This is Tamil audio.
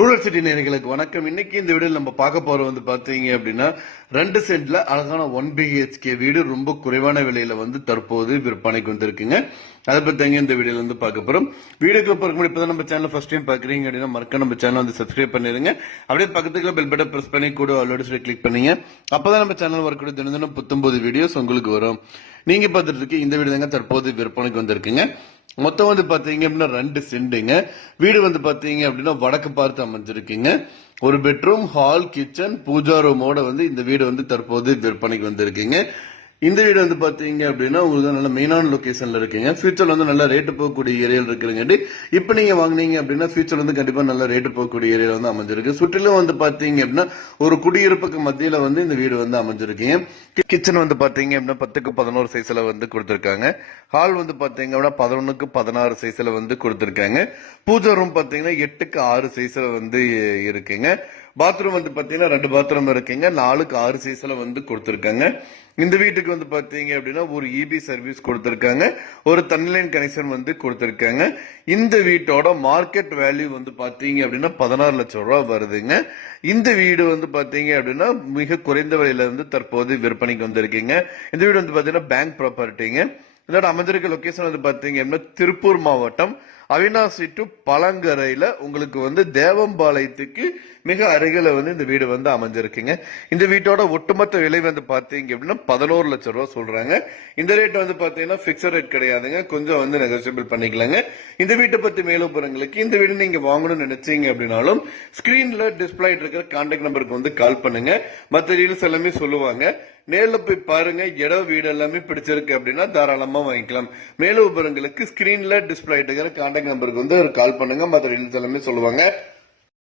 ரூரல் சிட்டி நேயர்களுக்கு வணக்கம். இன்னைக்கு இந்த வீடியோ நம்ம பார்க்க போற பாத்தீங்க அப்படின்னா 2 சென்ட்ல அழகான 1 BHK வீடு ரொம்ப குறைவான விலையில தற்போது விற்பனைக்கு வந்திருக்குங்க. அதை பத்தி இந்த வீடியோல பார்க்க போறோம். வீடியோக்கு போறதுக்கு இப்பதான் நம்ம சேனல் ஃபர்ஸ்ட் டைம் பாக்குறீங்க அப்படின்னா மறக்க நம்ம சேனல் சப்ஸ்கிரைப் பண்ணிருங்க. அப்படியே பக்கத்துக்கு பெல் பட்டன் பிரஸ் பண்ணி கூட ஆல்ரெடி சொல்லி கிளிக் பண்ணீங்க. அப்பதான் நம்ம சேனல் வரக்கூடிய தினம் 19 வீடியோஸ் உங்களுக்கு வரும். நீங்க பார்த்துட்டு இருக்க இந்த வீடு தாங்க தற்போது விற்பனைக்கு வந்திருக்குங்க. மொத்தம் பாத்தீங்க அப்படின்னா 2 சென்டுங்க. வீடு பாத்தீங்க அப்படின்னா வடக்கு பார்த்து அமைஞ்சிருக்குங்க. ஒரு பெட்ரூம், ஹால், கிச்சன், பூஜா ரூமோட இந்த வீடு தற்போது விற்பனைக்கு வந்திருக்குங்க. இந்த வீடு பாத்தீங்க அப்படின்னா உங்களுக்கு நல்ல மெயினான லொகேஷன்ல இருக்குங்க. ஃபியூச்சர்ல நல்ல ரேட்டு போகக்கூடிய ஏரியால இருக்குங்க. இப்ப நீங்க வாங்கினீங்க அப்படின்னா ஃபியூச்சர் கண்டிப்பா நல்ல ரேட்டு போகக்கூடிய ஏரியால அமைஞ்சிருக்கு. சுற்றிலும் பாத்தீங்க அப்படின்னா ஒரு குடியிருப்புக்கு மத்தியில இந்த வீடு அமைஞ்சிருக்குங்க. கிச்சன் பாத்தீங்க அப்படின்னா 10க்கு 11 சைஸ்ல கொடுத்திருக்காங்க. ஹால் பாத்தீங்க அப்படின்னா 11க்கு 16 சைஸ்ல கொடுத்திருக்காங்க. பூஜா ரூம் பாத்தீங்கன்னா 8க்கு 6 சைஸ்ல இருக்குங்க. பாத்ரூம் பாத்தீங்கன்னா 2 பாத்ரூம் இருக்குங்க. 4க்கு 6 சைஸ்ல கொடுத்திருக்காங்க. இந்த வீட்டுக்கு பாத்தீங்க அப்படின்னா ஒரு EB சர்வீஸ் கொடுத்திருக்காங்க. ஒரு தண்ணி லைன் கனெக்ஷன் கொடுத்திருக்காங்க. இந்த வீட்டோட மார்க்கெட் வேல்யூ பாத்தீங்க அப்படின்னா 16 லட்சம் ரூபாய் வருதுங்க. இந்த வீடு பாத்தீங்க அப்படின்னா மிக குறைந்த விலையில தற்போது விற்பனைக்கு வந்திருக்கீங்க. இந்த வீடு பாத்தீங்கன்னா பேங்க் ப்ராப்பர்ட்டிங்க. இதோட அமைஞ்சிருக்க லொகேஷன் பாத்தீங்க அப்படின்னா திருப்பூர் மாவட்டம் அவினாசி டு பழங்கரையில உங்களுக்கு தேவம்பாளையத்துக்கு மிக அருகில இந்த வீடு அமைஞ்சிருக்குங்க. இந்த வீட்டோட ஒட்டுமொத்த விலை பாத்தீங்க அப்படின்னா 11 லட்சம் ரூபாய் சொல்றாங்க. இந்த ரேட் பாத்தீங்கன்னா பிக்சட் ரேட் கிடையாதுங்க. கொஞ்சம் நெகோசியபிள் பண்ணிக்கலாங்க. இந்த வீட்டை பத்தி மேலும் விவரங்களுக்கு இந்த வீடு நீங்க வாங்கணும்னு நினைச்சீங்க அப்படின்னாலும் ஸ்கிரீன்ல டிஸ்பிளே இருக்கிற கான்டாக்ட் நம்பருக்கு கால் பண்ணுங்க. மற்ற டீடைல்ஸ் எல்லாமே சொல்லுவாங்க. நேர்ல போய் பாருங்க. இடம் வீடு எல்லாமே பிடிச்சிருக்கு அப்படின்னா தாராளமா வாங்கிக்கலாம். மேலும் விவரங்களுக்கு ஸ்கிரீன்ல டிஸ்பிளே இருக்கிற கான்டாக்ட் நம்பருக்கு கால் பண்ணுங்க. மற்ற டீடைல்ஸ் எல்லாமே சொல்லுவாங்க.